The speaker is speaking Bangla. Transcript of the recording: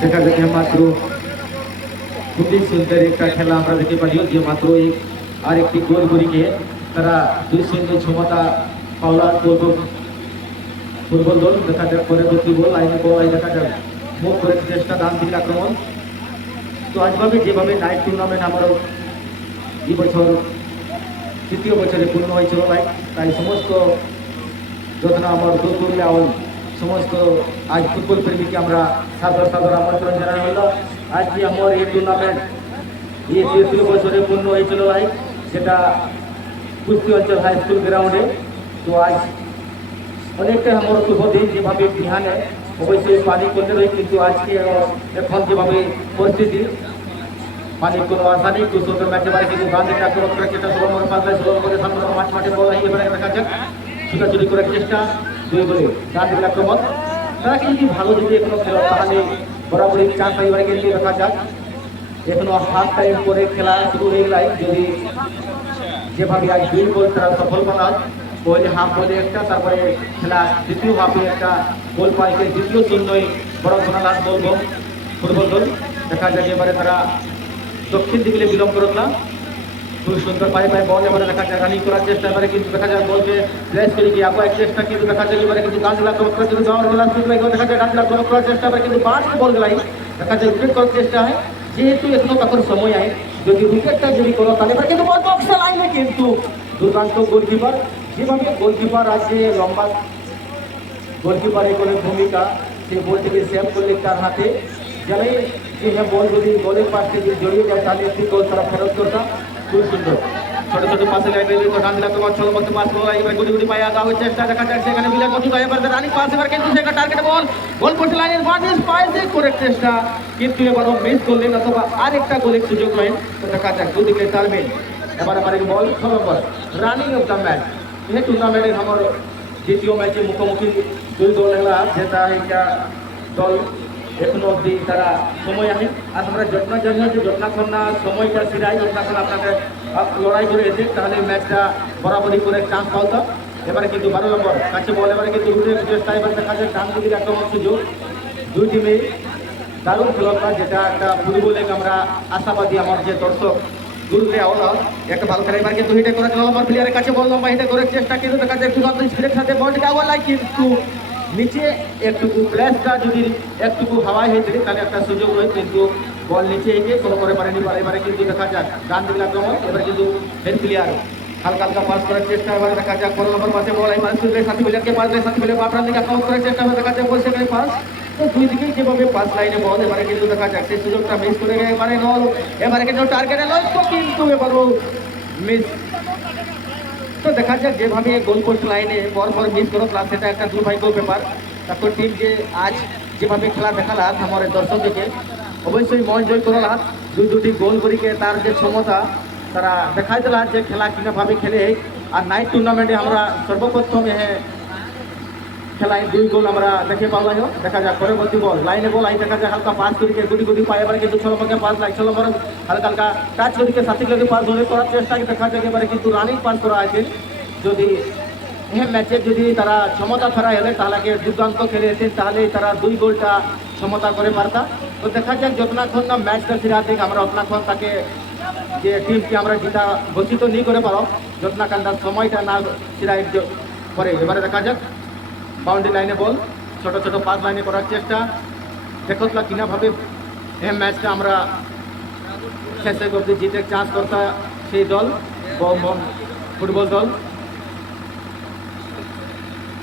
দেখা যাচ্ছে মাত্র খুবই সুন্দর একটা খেলা আমরা দেখতে পারি যে মাত্র আর একটি গোল করিকে তারা 2-0 ক্ষমতা পাওয়ার ফুটবল দল। দেখা যাক পরবর্তী বল লাইনে বল দেখা যাক মুখ করে চেষ্টা ডান দিকে আক্রমণ। তো আজভাবে যেভাবে নাইট টুর্নামেন্ট আমারও এই বছর তৃতীয় বছরে পূর্ণ হয়েছিল তাই সমস্ত যখন আমার দূর করলে সমস্ত আজ ফুটবল প্রেমীকে আমরা সাদর সাদর আমন্ত্রণ জানানো হলো। আজ যে আমার এই টুর্নামেন্ট এই তৃতীয় বছরে পূর্ণ হয়েছিল সেটা কুস্তি অঞ্চল হাই স্কুল গ্রাউন্ডে। তো আজ অনেকটা আমার শুভ দিন যেভাবে বিহানে অবশ্যই পানি করতে রয়েছে, কিন্তু আজকে এখন যেভাবে পরিস্থিতি পানির কোনো আশা নেই। তো সুন্দর ম্যাচে পারে কিন্তু গান দিকে আক্রমণ করার চেষ্টা 16 নম্বর পাল্লায় 16 নম্বরে সামনে মাঠে বল এবারে দেখা যাক ছুটাছুটি করার চেষ্টা 2 গোলে গান দিকে আক্রমণ। তারা কিন্তু ভালো যদি এখনো খেলা তাহলে বরাবরই চান্স এবারে কিন্তু দেখা যাক এখনো হাফ টাইম করে খেলা শুরু হয়ে গেল। যদি যেভাবে আজ 2 গোল তারা সফল বানান পহলে হাফ বলে একটা, তারপরে খেলা দ্বিতীয় হাফে একটা গোল পাইছে, দ্বিতীয় শূন্যই বড় ঘনালাস বলবো ফুটবল দল। দেখা যায় এবারে তারা দক্ষিণ দিকে বিলম্ব করলাম, খুব সুন্দর পায়ে পায়ে বল এবারে দেখা যায় রানিং করার চেষ্টা, এবারে কিন্তু দেখা যায় বলকে প্রেস করে গিয়ে আবার এক চেষ্টা কিন্তু দেখা যায় এবারে কিন্তু গান্ধীলা ক্রস করার জন্য যাওয়ার গোলা শুরু হয়ে দেখা যায় গান্ধীলা ক্রস করার চেষ্টা, এবারে কিন্তু বাঁশকে বল গেলাই দেখা যায় উইকেট করার চেষ্টা হয়। যেহেতু এখনো তখন সময় হয় যদি উইকেটটা যদি করো তাহলে এবার কিন্তু বল বক্সে লাইনে কিন্তু দুর্দান্ত গোলকিপার যেভাবে গোলকিপার আছে লম্বা গোলকিপারের কোনো ভূমিকা সেই বলটিকে সেভ করলে তার হাতে জানাই যে হ্যাঁ বল যদি গোলের পাশ থেকে জড়িয়ে যায় তাহলে একটি গোল তারা ফেরত করতাম। খুব সুন্দর ছোট ছোট পাশে গান্ধীলা তোমার ছোট মধ্যে পাস বল এবার গুটি গুটি পায়ে আগা হচ্ছে চেষ্টা দেখা যাচ্ছে এখানে বিলা গতি পায়ে এবার রানিং পাস এবার কিন্তু সেটা টার্গেট বল গোল পোস্ট লাইনের বাদিস পায়ে করে চেষ্টা কিন্তু এবারও মিস করলেন অথবা আরেকটা গোলের সুযোগ রয়েছে। তো দেখা যাক দুদিকে তালমেল এবার বল 6 নম্বর রানিং অফ দ্য ম্যাচ। এই টুর্নামেন্টের আমার দ্বিতীয় ম্যাচে মুখোমুখি 2 দল এলা যেটা এটা দল এখনো অবধি তারা সময় আনে আর আমরা যত্ন জানি যে যত্নাক্ষণ না সময়টা সিরাই যত্নাক্ষণ আপনাকে লড়াই করে এসে তাহলে ম্যাচটা বরাবরই করে চান্স পাওয়া। এবারে কিন্তু 12 নম্বর কাছে বল এবারে কিন্তু চেষ্টা এবার দেখা যায় ডান দিকে আক্রমণ সুযোগ 2 টিমে দারুণ খেলোয়াড় যেটা একটা ফুটবলে আমরা আশাবাদী আমার যে দর্শক দূরে আওলা একটা ভালো খেলা এবার কিন্তু হিটে করে নম্বর প্লেয়ারের কাছে বল লম্বা হিটে করার চেষ্টা কিন্তু দেখা যায় একটু স্পিডের সাথে বলটাকে আবার লাই কিন্তু নিচে একটুকু প্লেসটা যদি একটুকু হাওয়ায় হয়েছে তাহলে একটা সুযোগ রয়েছে, কিন্তু বল নিচে এগিয়ে কোনো করে পারেনি। এবারে কিন্তু দেখা যাক ডান দিকে আক্রমণ এবারে কিন্তু হেড প্লেয়ার হালকা হালকা পাস করার চেষ্টা এবারে দেখা যাক 15 নম্বর পাশে বল এই মানসুরের সাথী প্লেয়ারকে পাস দেয় সাথী প্লেয়ার আপনার দিকে আক্রমণ করার চেষ্টা দেখা যাক বল সেখানে পাস। তো দুই দিকেই যেভাবে পাস লাইনে বল এবারে কিন্তু দেখা যাক সেই সুযোগটা মিস করে গেলে এবারে নল এবারে কিন্তু টার্গেটে লক্ষ্য কিন্তু এবারও মিস। তো দেখা যাক যেভাবে গোল পোস্ট লাইনে পরপর মিস করো প্লাস সেটা একটা দুর্ভাগ্য ব্যাপার। তারপর টিম যে আজ যেভাবে খেলা দেখালা আমার দর্শকদেরকে অবশ্যই মন জয় করলা 2টি গোল করিকে তার যে ক্ষমতা তারা দেখাই দিলা যে খেলা কিভাবে খেলে। আর নাইট টুর্নামেন্টে আমরা সর্বপ্রথম খেলায় 2 গোল আমরা দেখে পাওয়া যায়। দেখা যাক পরবর্তী বল লাইনে বল দেখা যায় হালকা পাস করিকে গুটি গুটি পায়ে এবারে কিন্তু 6 নম্বর পাস লাই 6 নম্বর হালকা হালকা টাচ করিকে সাথী লোকে পাস ধরে করার চেষ্টা দেখা যায় এবারে কিন্তু রানিং পাস করা আছে। যদি এই ম্যাচে যদি তারা ক্ষমতা ফেরা হলে তাহলে দুর্দান্ত খেলে এসেছেন তাহলে তারা 2 গোলটা ক্ষমতা করে পারতা। তো দেখা যাক যতক্ষণ না ম্যাচটা ফিরা থেকে আমরা অতক্ষণ তাকে যে টিমকে আমরা জিতা ঘোষিত नहीं করে পারো যতক্ষণ তার সময়টা না ফিরাই করে। এবারে দেখা যাক বাউন্ডারি লাইনে বল ছোট ছোট পাস লাইনে করার চেষ্টা দেখতলা কিভাবে এই ম্যাচটা আমরা শেষে অবধি জিতে চান্স করতা সেই দল ফুটবল দল।